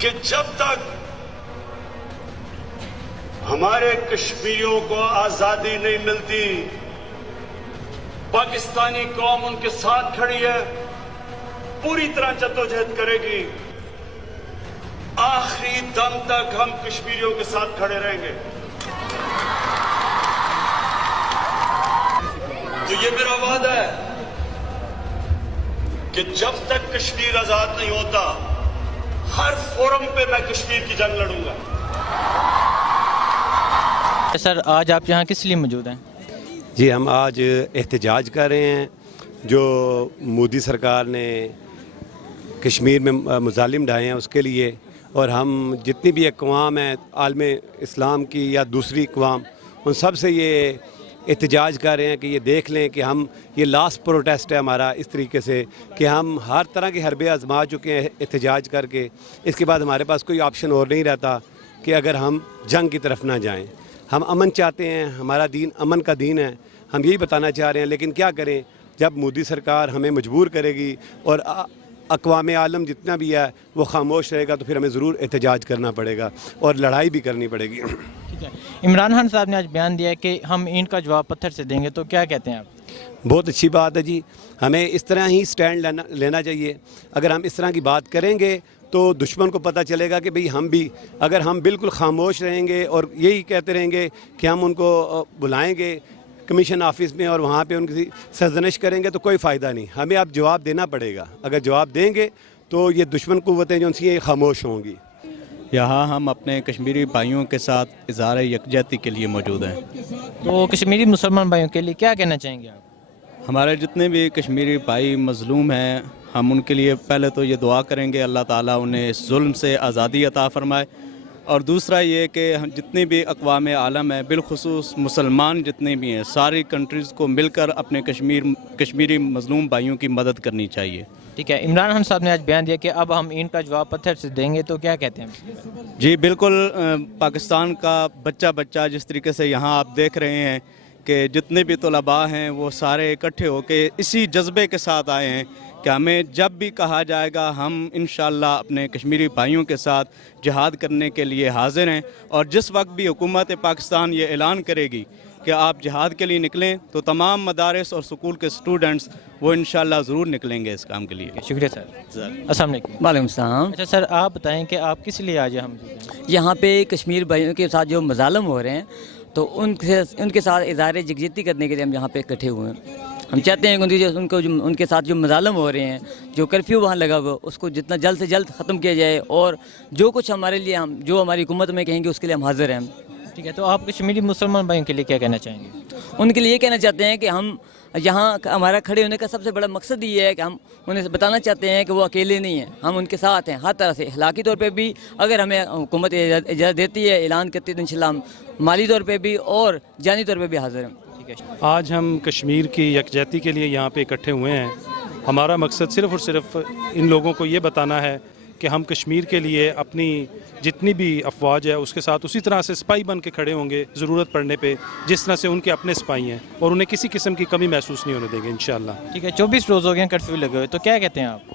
کہ جب تک ہمارے کشمیریوں کو آزادی نہیں ملتی پاکستانی قوم ان کے ساتھ کھڑی ہے, پوری طرح جدوجہد کرے گی, آخری دم تک ہم کشمیریوں کے ساتھ کھڑے رہیں گے. تو یہ میرا وعدہ ہے کہ جب تک کشمیر آزاد نہیں ہوتا ہر فورم پہ میں کشمیر کی جنگ لڑوں گا. سر آج آپ یہاں کس لیے موجود ہیں؟ جی ہم آج احتجاج کر رہے ہیں جو مودی سرکار نے کشمیر میں مظالم ڈھائے ہیں اس کے لیے, اور ہم جتنی بھی اقوام ہیں عالم اسلام کی یا دوسری اقوام ان سب سے یہ احتجاج کر رہے ہیں کہ یہ دیکھ لیں کہ ہم یہ لاسٹ پروٹیسٹ ہے ہمارا اس طریقے سے کہ ہم ہر طرح کے حربے آزما چکے ہیں احتجاج کر کے. اس کے بعد ہمارے پاس کوئی آپشن اور نہیں رہتا کہ اگر ہم جنگ کی طرف نہ جائیں. ہم امن چاہتے ہیں, ہمارا دین امن کا دین ہے, ہم یہی بتانا چاہ رہے ہیں. لیکن کیا کریں جب مودی سرکار ہمیں مجبور کرے گی اور اقوام عالم جتنا بھی ہے وہ خاموش رہے گا تو پھر ہمیں ضرور احتجاج کرنا پڑے گا اور لڑائی بھی کرنی پڑے گی. ٹھیک ہے, عمران خان صاحب نے آج بیان دیا ہے کہ ہم ان کا جواب پتھر سے دیں گے, تو کیا کہتے ہیں آپ؟ بہت اچھی بات ہے جی, ہمیں اس طرح ہی سٹینڈ لینا چاہیے. اگر ہم اس طرح کی بات کریں گے تو دشمن کو پتہ چلے گا کہ بھئی ہم بھی, اگر ہم بالکل خاموش رہیں گے اور یہی کہتے رہیں گے کہ ہم ان کو بلائیں گے کمیشن آفس میں اور وہاں پہ ان کی سرزنش کریں گے تو کوئی فائدہ نہیں. ہمیں اب جواب دینا پڑے گا. اگر جواب دیں گے تو یہ دشمن قوتیں جو ان سے یہ خاموش ہوں گی. یہاں ہم اپنے کشمیری بھائیوں کے ساتھ اظہار یکجہتی کے لیے موجود ہیں. تو کشمیری مسلمان بھائیوں کے لیے کیا کہنا چاہیں گے آپ؟ ہمارے جتنے بھی کشمیری بھائی مظلوم ہیں ہم ان کے لیے پہلے تو یہ دعا کریں گے اللہ تعالیٰ انہیں اس ظلم سے آزادی عطا فرمائے, اور دوسرا یہ کہ جتنی بھی اقوام عالم ہیں بالخصوص مسلمان جتنے بھی ہیں ساری کنٹریز کو مل کر اپنے کشمیری مظلوم بھائیوں کی مدد کرنی چاہیے. ٹھیک ہے, عمران خان صاحب نے آج بیان دیا کہ اب ہم ان کا جواب پتھر سے دیں گے, تو کیا کہتے ہیں؟ جی بالکل, پاکستان کا بچہ جس طریقے سے یہاں آپ دیکھ رہے ہیں کہ جتنے بھی طلباء ہیں وہ سارے اکٹھے ہو کے اسی جذبے کے ساتھ آئے ہیں کہ ہمیں جب بھی کہا جائے گا ہم انشاءاللہ اپنے کشمیری بھائیوں کے ساتھ جہاد کرنے کے لیے حاضر ہیں. اور جس وقت بھی حکومت پاکستان یہ اعلان کرے گی کہ آپ جہاد کے لیے نکلیں تو تمام مدارس اور سکول کے اسٹوڈنٹس وہ انشاءاللہ ضرور نکلیں گے اس کام کے لیے. شکریہ سر. السلام علیکم. وعلیکم السلام. اچھا سر, آپ بتائیں کہ آپ کس لیے آج ہم یہاں پہ کشمیر بھائیوں کے ساتھ جو مظالم ہو رہے ہیں تو ان کے ساتھ اظہار یکجہتی کرنے کے لیے ہم یہاں پہ اکٹھے ہوئے ہیں. ہم چاہتے ہیں کہ ان کے ساتھ جو مظالم ہو رہے ہیں, جو کرفیو وہاں لگا ہوا اس کو جتنا جلد سے جلد ختم کیا جائے, اور جو کچھ ہمارے لیے جو ہماری حکومت میں کہیں گے اس کے لیے ہم حاضر ہیں. ٹھیک ہے, تو آپ کشمیری مسلمان بھائیوں کے لیے کیا کہنا چاہیں گے؟ ان کے لیے یہ کہنا چاہتے ہیں کہ ہم یہاں ہمارا کھڑے ہونے کا سب سے بڑا مقصد یہ ہے کہ ہم انہیں بتانا چاہتے ہیں کہ وہ اکیلے نہیں ہیں, ہم ان کے ساتھ ہیں ہر طرح سے. اخلاقی طور پہ بھی اگر ہمیں حکومت اجازت دیتی ہے, اعلان کرتی ہے تو انشاءاللہ ہم مالی طور پہ بھی اور جانی طور پہ بھی حاضر ہیں. آج ہم کشمیر کی یکجہتی کے لیے یہاں پہ اکٹھے ہوئے ہیں. ہمارا مقصد صرف اور صرف ان لوگوں کو یہ بتانا ہے کہ ہم کشمیر کے لیے اپنی جتنی بھی افواج ہے اس کے ساتھ اسی طرح سے سپاہی بن کے کھڑے ہوں گے ضرورت پڑنے پہ, جس طرح سے ان کے اپنے سپاہی ہیں, اور انہیں کسی قسم کی کمی محسوس نہیں ہونے دیں گے انشاءاللہ. ٹھیک ہے, 24 روز ہو گئے ہیں کرفیو لگے ہوئے, تو کیا کہتے ہیں آپ؟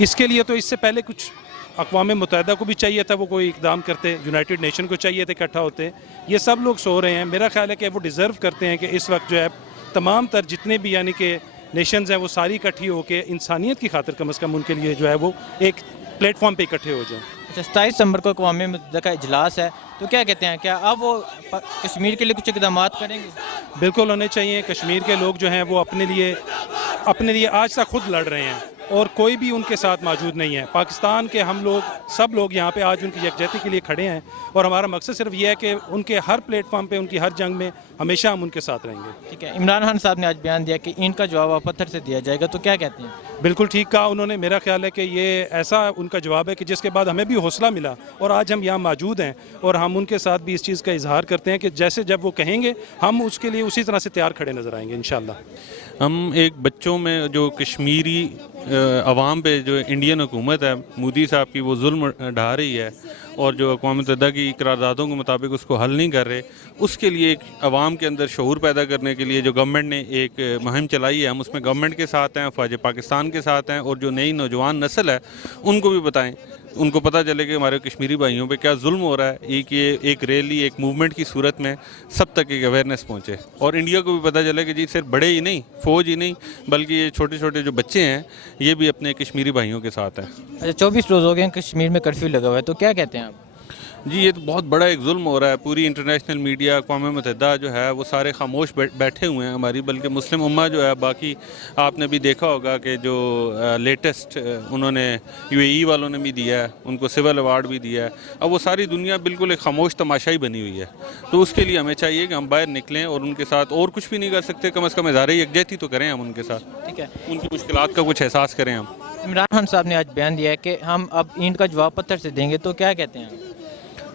اس کے لیے تو اس سے پہلے کچھ اقوام متحدہ کو بھی چاہیے تھا وہ کوئی اقدام کرتے, یونائٹڈ نیشن کو چاہیے تھا اکٹھا ہوتے. یہ سب لوگ سو رہے ہیں. میرا خیال ہے کہ وہ ڈیزرو کرتے ہیں کہ اس وقت جو ہے تمام تر جتنے بھی یعنی کہ نیشنز ہیں وہ ساری اکٹھی ہو کے انسانیت کی خاطر کم از کم ان کے لیے جو ہے وہ ایک پلیٹ فارم پہ اکٹھے ہو جائیں. اچھا, 27 دسمبر کو اقوام متحدہ کا اجلاس ہے, تو کیا کہتے ہیں, کیا اب وہ کشمیر کے لیے کچھ اقدامات کریں گے؟ بالکل ہونے چاہیے. کشمیر کے لوگ جو ہیں وہ اپنے لیے آج تک خود لڑ رہے ہیں اور کوئی بھی ان کے ساتھ موجود نہیں ہے. پاکستان کے ہم لوگ سب لوگ یہاں پہ آج ان کی یکجہتی کے لیے کھڑے ہیں, اور ہمارا مقصد صرف یہ ہے کہ ان کے ہر پلیٹ فارم پہ ان کی ہر جنگ میں ہمیشہ ہم ان کے ساتھ رہیں گے. ٹھیک ہے, عمران خان صاحب نے آج بیان دیا کہ ان کا جواب پتھر سے دیا جائے گا, تو کیا کہتے ہیں؟ بالکل ٹھیک کہا انہوں نے. میرا خیال ہے کہ یہ ایسا ان کا جواب ہے کہ جس کے بعد ہمیں بھی حوصلہ ملا, اور آج ہم یہاں موجود ہیں اور ہم ان کے ساتھ بھی اس چیز کا اظہار کرتے ہیں کہ جیسے جب وہ کہیں گے ہم اس کے لیے اسی طرح سے تیار کھڑے نظر آئیں گے انشاءاللہ. ہم ایک بچوں میں جو کشمیری عوام پہ جو انڈین حکومت ہے مودی صاحب کی وہ ظلم ڈھا رہی ہے, اور جو اقوام متحدہ کی قراردادوں کے مطابق اس کو حل نہیں کر رہے، اس کے لیے ایک عوام کے اندر شعور پیدا کرنے کے لیے جو گورنمنٹ نے ایک مہم چلائی ہے، ہم اس میں گورنمنٹ کے ساتھ ہیں، افواج پاکستان کے ساتھ ہیں، اور جو نئی نوجوان نسل ہے ان کو بھی بتائیں، ان کو پتہ چلے کہ ہمارے کشمیری بھائیوں پہ کیا ظلم ہو رہا ہے، ایک ریلی، ایک موومنٹ کی صورت میں سب تک ایک اویئرنیس پہنچے، اور انڈیا کو بھی پتہ چلے کہ جی صرف بڑے ہی نہیں، فوج ہی نہیں، بلکہ یہ چھوٹے چھوٹے جو بچے ہیں یہ بھی اپنے کشمیری بھائیوں کے ساتھ ہیں۔ اچھا 24 روز ہو گئے ہیں کشمیر میں کرفیو لگا ہوا ہے، تو کیا کہتے ہیں آپ؟ جی یہ تو بہت بڑا ایک ظلم ہو رہا ہے، پوری انٹرنیشنل میڈیا، اقوام متحدہ جو ہے وہ سارے خاموش بیٹھے ہوئے ہیں ہماری، بلکہ مسلم امہ جو ہے، باقی آپ نے بھی دیکھا ہوگا کہ جو لیٹسٹ انہوں نے UAE والوں نے بھی دیا ہے، ان کو سول ایوارڈ بھی دیا ہے، اب وہ ساری دنیا بالکل ایک خاموش تماشائی بنی ہوئی ہے، تو اس کے لیے ہمیں چاہیے کہ ہم باہر نکلیں اور ان کے ساتھ اور کچھ بھی نہیں کر سکتے، کم از کم اظہار یکجہتی تو کریں ہم ان کے ساتھ، ٹھیک ہے، ان کی مشکلات کا کچھ احساس کریں ہم۔ عمران خان صاحب نے آج بیان دیا ہے کہ ہم اب اینٹ کا جواب پتھر سے دیں گے، تو کیا کہتے ہیں آپ؟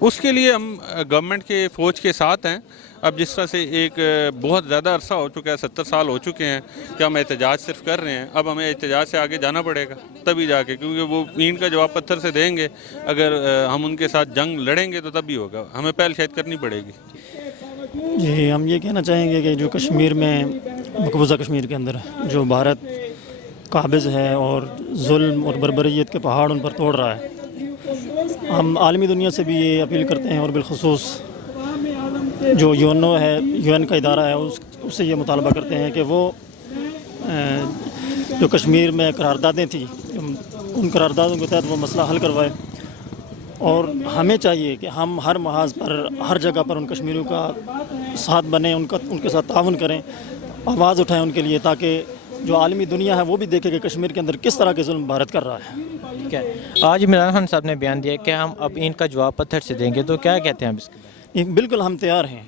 اس کے لیے ہم گورنمنٹ کے فوج کے ساتھ ہیں۔ اب جس طرح سے ایک بہت زیادہ عرصہ ہو چکا ہے، 70 سال ہو چکے ہیں کہ ہم احتجاج صرف کر رہے ہیں، اب ہمیں احتجاج سے آگے جانا پڑے گا تبھی جا کے، کیونکہ وہ اینٹ کا جواب پتھر سے دیں گے، اگر ہم ان کے ساتھ جنگ لڑیں گے تو تبھی ہوگا، ہمیں پہل شاید کرنی پڑے گی۔ جی ہم یہ کہنا چاہیں گے کہ جو کشمیر میں مقبوضہ کشمیر کے اندر جو بھارت قابض ہے اور ظلم اور بربریت کے پہاڑ ان پر توڑ رہا ہے، ہم عالمی دنیا سے بھی یہ اپیل کرتے ہیں، اور بالخصوص جو UN کا ادارہ ہے اس سے یہ مطالبہ کرتے ہیں کہ وہ جو کشمیر میں قراردادیں تھیں ان قراردادوں کے تحت وہ مسئلہ حل کروائے، اور ہمیں چاہیے کہ ہم ہر محاذ پر، ہر جگہ پر ان کشمیریوں کا ساتھ بنیں، ان کے ساتھ تعاون کریں، آواز اٹھائیں ان کے لیے، تاکہ جو عالمی دنیا ہے وہ بھی دیکھے کہ کشمیر کے اندر کس طرح کے ظلم بھارت کر رہا ہے۔ ٹھیک ہے، آج عمران خان صاحب نے بیان دیا کہ ہم اب اینٹ کا جواب پتھر سے دیں گے، تو کیا کہتے ہیں آپ اس کے بارے میں؟ بالکل ہم تیار ہیں،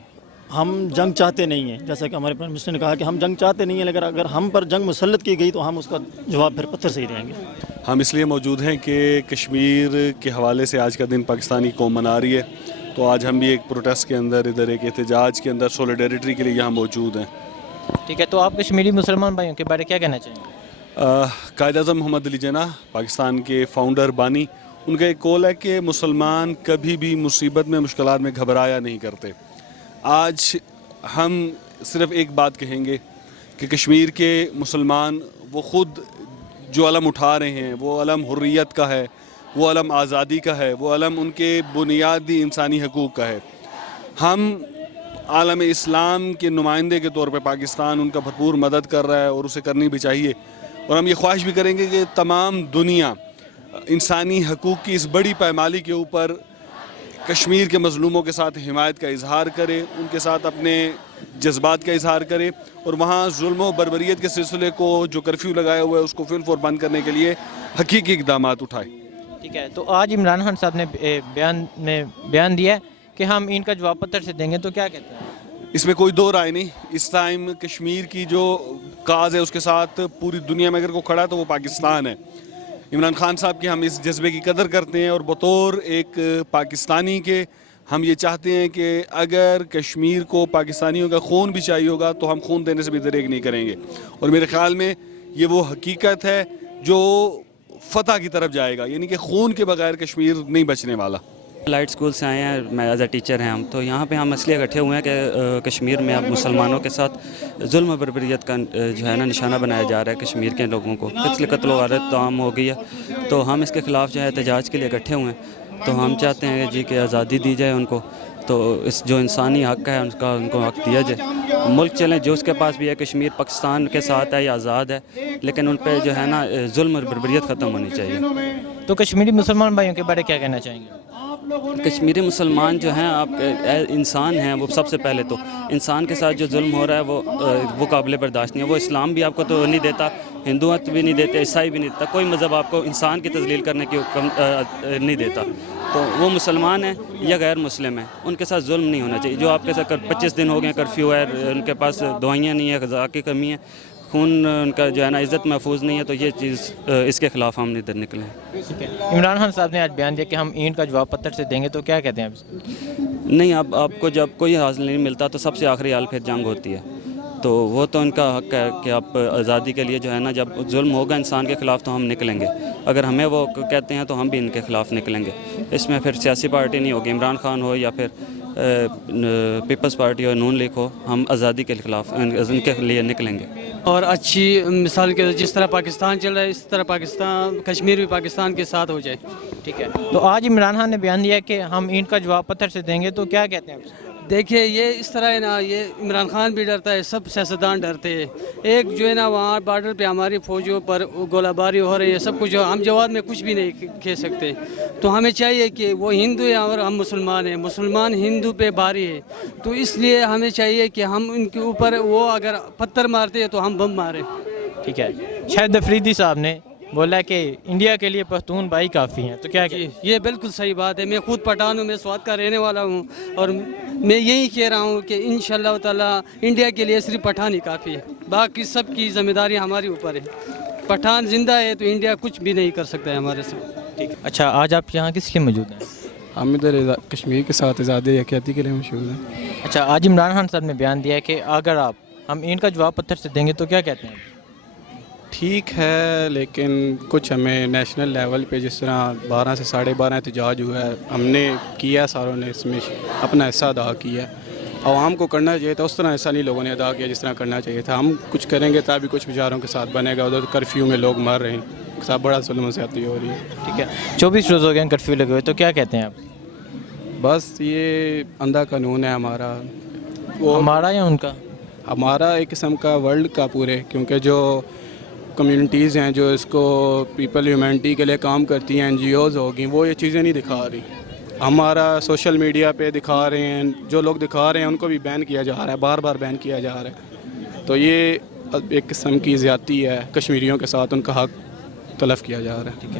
ہم جنگ چاہتے نہیں ہیں، جیسا کہ ہمارے پرائم منسٹر نے کہا کہ ہم جنگ چاہتے نہیں ہیں، لیکن اگر ہم پر جنگ مسلط کی گئی تو ہم اس کا جواب پھر پتھر سے ہی دیں گے۔ ہم اس لیے موجود ہیں کہ کشمیر کے حوالے سے آج کا دن پاکستانی قوم منا رہی ہے، تو آج ہم بھی ایک پروٹیسٹ کے اندر، ادھر ایک احتجاج کے اندر سولیڈیرٹی کے لیے یہاں موجود ہیں۔ ٹھیک ہے، تو آپ کشمیری مسلمان بھائیوں کے بارے کیا کہنا چاہیں گے؟ قائد اعظم محمد علی جناح، پاکستان کے فاؤنڈر بانی، ان کا ایک قول ہے کہ مسلمان کبھی بھی مصیبت میں، مشکلات میں گھبرایا نہیں کرتے۔ آج ہم صرف ایک بات کہیں گے کہ کشمیر کے مسلمان وہ خود جو علم اٹھا رہے ہیں، وہ علم حریت کا ہے، وہ علم آزادی کا ہے، وہ علم ان کے بنیادی انسانی حقوق کا ہے۔ ہم عالم اسلام کے نمائندے کے طور پہ پاکستان ان کا بھرپور مدد کر رہا ہے، اور اسے کرنی بھی چاہیے، اور ہم یہ خواہش بھی کریں گے کہ تمام دنیا انسانی حقوق کی اس بڑی پائمالی کے اوپر کشمیر کے مظلوموں کے ساتھ حمایت کا اظہار کرے، ان کے ساتھ اپنے جذبات کا اظہار کرے، اور وہاں ظلم و بربریت کے سلسلے کو جو کرفیو لگایا ہوا ہے اس کو فی الفور بند کرنے کے لیے حقیقی اقدامات اٹھائے۔ ٹھیک ہے، تو آج عمران خان صاحب نے بیان دیا ہے کہ ہم ان کا جواب پتھر سے دیں گے، تو کیا کہتے ہیں؟ اس میں کوئی دو رائے نہیں، اس ٹائم کشمیر کی جو کاز ہے اس کے ساتھ پوری دنیا میں اگر کوئی کھڑا ہے تو وہ پاکستان ہے۔ عمران خان صاحب کی ہم اس جذبے کی قدر کرتے ہیں، اور بطور ایک پاکستانی کے ہم یہ چاہتے ہیں کہ اگر کشمیر کو پاکستانیوں کا خون بھی چاہیے ہوگا تو ہم خون دینے سے بھی دریغ نہیں کریں گے، اور میرے خیال میں یہ وہ حقیقت ہے جو فتح کی طرف جائے گا، یعنی کہ خون کے بغیر کشمیر نہیں بچنے والا۔ لائٹ اسکول سے آئے ہیں، میں ایز اے ٹیچر ہیں ہم، تو یہاں پہ ہم اس لیے اکٹھے ہوئے ہیں کہ کشمیر میں اب مسلمانوں کے ساتھ ظلم و بربریت کا جو ہے نا نشانہ بنایا جا رہا ہے کشمیر کے لوگوں کو، قتل و غارت تو عام ہو گئی ہے، تو ہم اس کے خلاف جو ہے احتجاج کے لیے اکٹھے ہوئے ہیں، تو ہم چاہتے ہیں جی کہ آزادی دی جائے ان کو، تو اس جو انسانی حق ہے ان کو حق دیا جائے، ملک چلیں جو اس کے پاس بھی ہے، کشمیر پاکستان کے ساتھ ہے یا آزاد ہے، لیکن ان پہ جو ہے نا ظلم اور بربریت ختم ہونی چاہیے۔ تو کشمیری مسلمان بھائیوں کے بارے کیا کہنا چاہیں گے؟ کشمیری مسلمان جو ہیں آپ انسان ہیں، وہ سب سے پہلے تو انسان کے ساتھ جو ظلم ہو رہا ہے وہ قابل برداشت نہیں ہے، وہ اسلام بھی آپ کو تو نہیں دیتا، ہندوت بھی نہیں دیتے، عیسائی بھی نہیں دیتا، کوئی مذہب آپ کو انسان کی تذلیل کرنے کی حکم نہیں دیتا، تو وہ مسلمان ہیں یا غیر مسلم ہیں، ان کے ساتھ ظلم نہیں ہونا چاہیے۔ جو آپ کے ساتھ 25 دن ہو گئے کرفیو ہے، ان کے پاس دوائیاں نہیں ہیں، غذا کی کمی ہے، خون ان کا جو ہے نا عزت محفوظ نہیں ہے، تو یہ چیز اس کے خلاف ہم ادھر نکلے ہیں۔ عمران خان صاحب نے آج بیان دیا کہ ہم اینٹ کا جواب پتھر سے دیں گے، تو کیا کہتے ہیں آپ؟ نہیں، اب آپ کو جب کوئی حاصل نہیں ملتا تو سب سے آخری حال پھر جنگ ہوتی ہے، تو وہ تو ان کا حق ہے کہ آپ آزادی کے لیے جو ہے نا جب ظلم ہوگا انسان کے خلاف تو ہم نکلیں گے، اگر ہمیں وہ کہتے ہیں تو ہم بھی ان کے خلاف نکلیں گے۔ اس میں پھر سیاسی پارٹی نہیں ہوگی، عمران خان ہو یا پھر پیپلز پارٹی ہو، نون لیگ ہو، ہم آزادی کے خلاف ان کے لیے نکلیں گے. اور اچھی مثال کے جس طرح پاکستان چل رہا ہے اس طرح پاکستان کشمیر بھی پاکستان کے ساتھ ہو جائے. ٹھیک ہے. تو آج عمران خان نے بیان دیا کہ ہم اینٹ کا جواب پتھر سے دیں گے، تو کیا کہتے ہیں آپ؟ دیکھیے یہ اس طرح ہے نا، یہ عمران خان بھی ڈرتا ہے، سب سیاستدان ڈرتے ہیں. ایک جو ہے نا وہاں بارڈر پہ ہماری فوجوں پر گولہ باری ہو رہی ہے، سب کچھ ہم جواب میں کچھ بھی نہیں کہہ سکتے. تو ہمیں چاہیے کہ وہ ہندو ہیں اور ہم مسلمان ہیں، مسلمان ہندو پہ بھاری ہے، تو اس لیے ہمیں چاہیے کہ ہم ان کے اوپر وہ اگر پتھر مارتے ہیں تو ہم بم ماریں. ٹھیک ہے. شاہد افریدی صاحب نے بولا کہ انڈیا کے لیے پختون بھائی کافی ہیں، تو کیا کہ یہ بالکل صحیح بات ہے. میں خود پٹھان ہوں، میں سوات کا رہنے والا ہوں، اور میں یہی کہہ رہا ہوں کہ انشاءاللہ تعالی انڈیا کے لیے صرف پٹھان ہی کافی ہے، باقی سب کی ذمہ داری ہماری اوپر ہے. پٹھان زندہ ہے تو انڈیا کچھ بھی نہیں کر سکتا ہے ہمارے ساتھ. ٹھیک ہے. اچھا، آج آپ یہاں کس لیے موجود ہیں؟ ہم ادھر کشمیر کے ساتھ آزادی یکیاتی کے لیے مشہور ہیں. اچھا، آج عمران خان صاحب نے بیان دیا ہے کہ اگر ہم اینٹ کا جواب پتھر سے دیں گے تو کیا کہتے ہیں؟ ٹھیک ہے، لیکن کچھ ہمیں نیشنل لیول پہ جس طرح 12 سے 12:30 احتجاج ہوا ہے، ہم نے کیا، ساروں نے اس میں اپنا حصہ ادا کیا. عوام کو کرنا چاہیے تھا اس طرح، ایسا نہیں لوگوں نے ادا کیا جس طرح کرنا چاہیے تھا. ہم کچھ کریں گے تبھی کچھ بیچاروں کے ساتھ بنے گا. ادھر کرفیو میں لوگ مر رہے ہیں، سب بڑا ظلم و زیادتی ہو رہی ہے. ٹھیک ہے. 24 روز ہو گئے کرفیو لگے ہوئے، تو کیا کہتے ہیں آپ؟ بس یہ اندھا قانون ہے ہمارا. ہمارا یا ان کا؟ ہمارا ایک قسم کا ورلڈ کا پورے، کیونکہ جو کمیونٹیز ہیں جو اس کو پیپل ہیومینٹی کے لیے کام کرتی ہیں، NGOs ہوگی، وہ یہ چیزیں نہیں دکھا رہی. ہمارا سوشل میڈیا پہ دکھا رہے ہیں، جو لوگ دکھا رہے ہیں ان کو بھی بین کیا جا رہا ہے، بار بار بین کیا جا رہا ہے. تو یہ ایک قسم کی زیادتی ہے، کشمیریوں کے ساتھ ان کا حق تلف کیا جا رہا ہے. ٹھیک ہے.